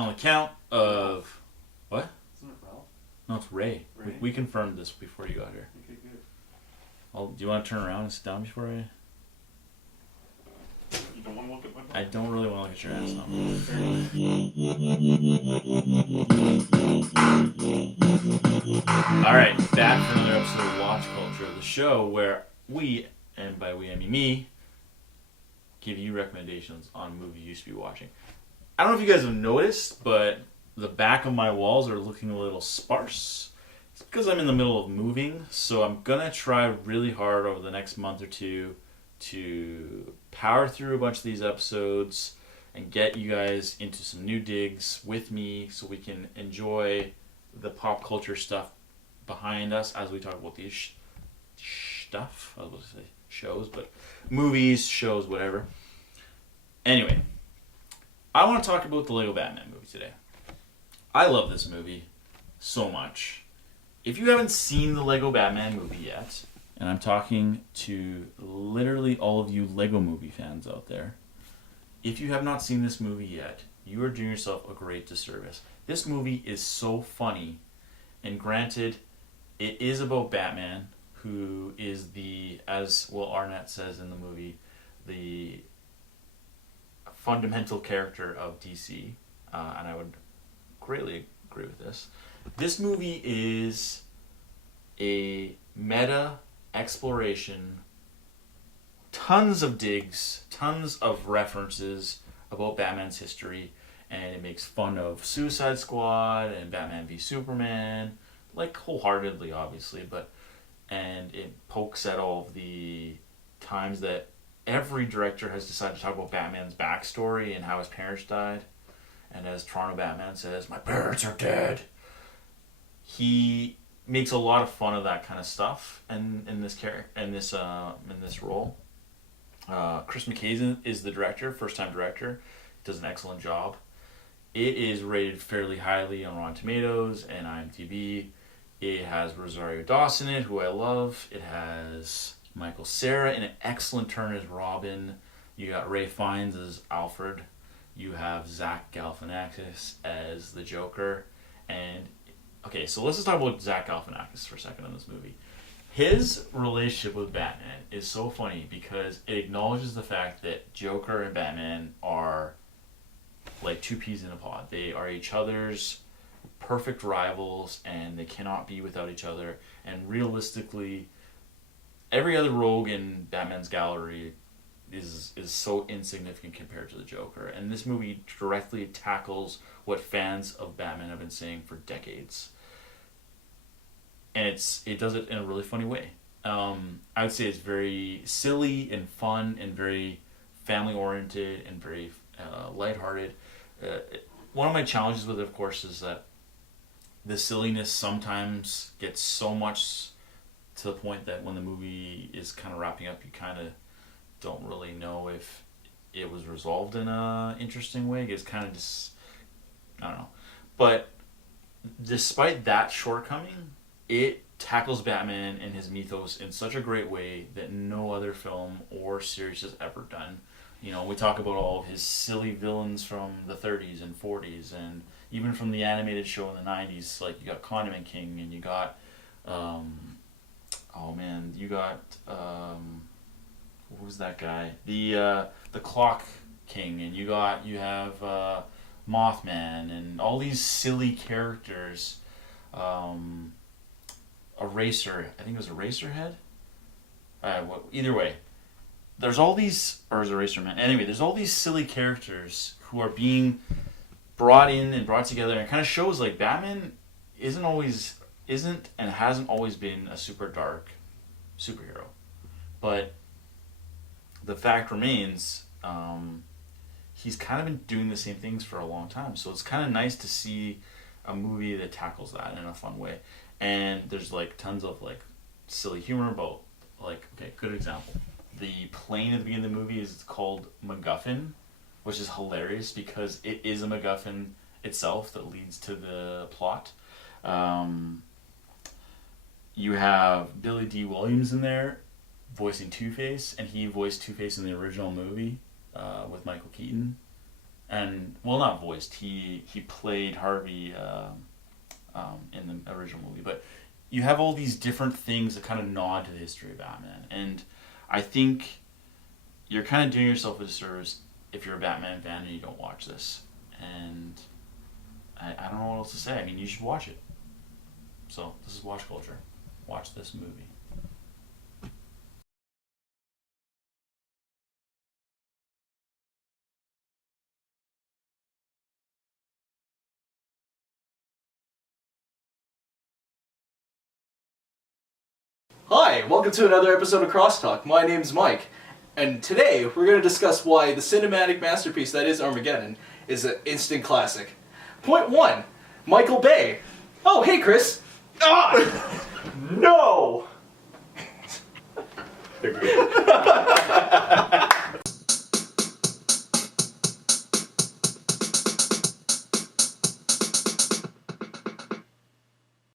On the count of what? Isn't it Ralph? No, it's Ray. Ray? We confirmed this before you got here. Okay, good. Do you want to turn around and sit down before I? You don't want to look at my phone? I don't really want to look at your ass now. Fair enough. All right, back for another episode of Watch Culture, the show where we, and by we I mean me, give you recommendations on movies you should be watching. I don't know if you guys have noticed, but the back of my walls are looking a little sparse. It's because I'm in the middle of moving, so I'm gonna try really hard over the next month or two to power through a bunch of these episodes and get you guys into some new digs with me so we can enjoy the pop culture stuff behind us as we talk about these stuff. I was about to say shows, but movies, shows, whatever. Anyway, I want to talk about the Lego Batman movie today. I love this movie so much. If you haven't seen the Lego Batman movie yet, and I'm talking to literally all of you Lego movie fans out there, if you have not seen this movie yet, you are doing yourself a great disservice. This movie is so funny, and granted, it is about Batman, who is the, as Will Arnett says in the movie, the fundamental character of DC, and I would greatly agree with this. This movie is a meta exploration, tons of digs, tons of references about Batman's history, and it makes fun of Suicide Squad and Batman v Superman, like wholeheartedly, obviously, and it pokes at all of the times that every director has decided to talk about Batman's backstory and how his parents died. And as Toronto Batman says, "My parents are dead." He makes a lot of fun of that kind of stuff in this role. Chris McKay is the director, first time director, does an excellent job. It is rated fairly highly on Rotten Tomatoes and IMDb. It has Rosario Dawson in it, who I love. It has Michael Cera in an excellent turn as Robin. You got Ray Fiennes as Alfred. You have Zach Galifanakis as the Joker. And okay, so let's just talk about Zach Galifanakis for a second in this movie. His relationship with Batman is so funny because it acknowledges the fact that Joker and Batman are like two peas in a pod. They are each other's perfect rivals and they cannot be without each other. And realistically, every other rogue in Batman's gallery is so insignificant compared to the Joker. And this movie directly tackles what fans of Batman have been saying for decades. And it does it in a really funny way. I would say it's very silly and fun and very family-oriented and very lighthearted. One of my challenges with it, of course, is that the silliness sometimes gets so much to the point that when the movie is kind of wrapping up, you kind of don't really know if it was resolved in a interesting way. It's kind of just, I don't know. But despite that shortcoming, it tackles Batman and his mythos in such a great way that no other film or series has ever done. You know, we talk about all of his silly villains from the 30s and 40s, and even from the animated show in the 90s. Like, you got Condiment King, and you got, what was that guy? The Clock King, and you have Mothman, and all these silly characters. Eraser, I think it was Eraserhead. Either way, there's all these, or is Eraserman? Anyway, there's all these silly characters who are being brought in and brought together, and it kind of shows like Batman isn't and hasn't always been a super dark superhero, but the fact remains, he's kind of been doing the same things for a long time. So it's kind of nice to see a movie that tackles that in a fun way. And there's like tons of like silly humor about, like, okay, good example. The plane at the beginning of the movie is called MacGuffin, which is hilarious because it is a MacGuffin itself that leads to the plot. You have Billy D. Williams in there voicing Two-Face, and he voiced Two-Face in the original movie with Michael Keaton. and well, not voiced. He played Harvey in the original movie, but you have all these different things that kind of nod to the history of Batman, and I think you're kind of doing yourself a disservice if you're a Batman fan and you don't watch this. And I don't know what else to say. I mean, you should watch it. So this is Watch Culture. Watch this movie. Hi, welcome to another episode of Crosstalk. My name's Mike, and today we're going to discuss why the cinematic masterpiece that is Armageddon is an instant classic. Point 1, Michael Bay. Oh, hey Chris. Ah! No!